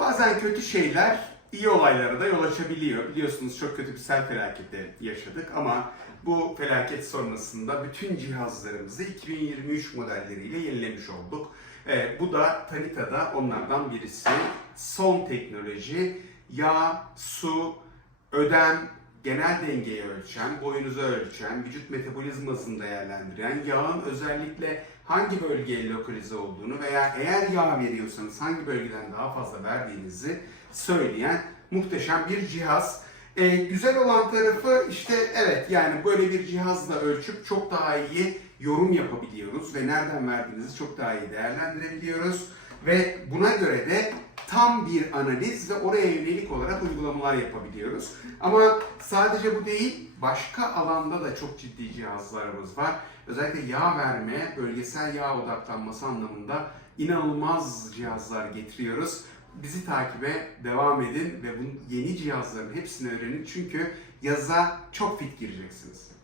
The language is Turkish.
Bazen kötü şeyler iyi olaylara da yol açabiliyor. Biliyorsunuz çok kötü bir sel felaketi yaşadık ama bu felaket sonrasında bütün cihazlarımızı 2023 modelleriyle yenilemiş olduk. Ee, bu da Tanita'da onlardan birisi. Son teknoloji yağ, su, ödem, genel dengeyi ölçen, boyunuzu ölçen, vücut metabolizmasını değerlendiren, yağın özellikle hangi bölgeye lokalize olduğunu veya eğer yağ veriyorsanız hangi bölgeden daha fazla verdiğinizi söyleyen muhteşem bir cihaz. Ee, güzel olan tarafı işte evet yani böyle bir cihazla ölçüp çok daha iyi yorum yapabiliyoruz ve nereden verdiğinizi çok daha iyi değerlendirebiliyoruz ve buna göre de tam bir analiz ve oraya yönelik olarak uygulamalar yapabiliyoruz. Ama sadece bu değil, başka alanda da çok ciddi cihazlarımız var. Özellikle yağ verme, bölgesel yağ odaklanması anlamında inanılmaz cihazlar getiriyoruz. Bizi takibe devam edin ve bu yeni cihazların hepsini öğrenin çünkü yaza çok fit gireceksiniz.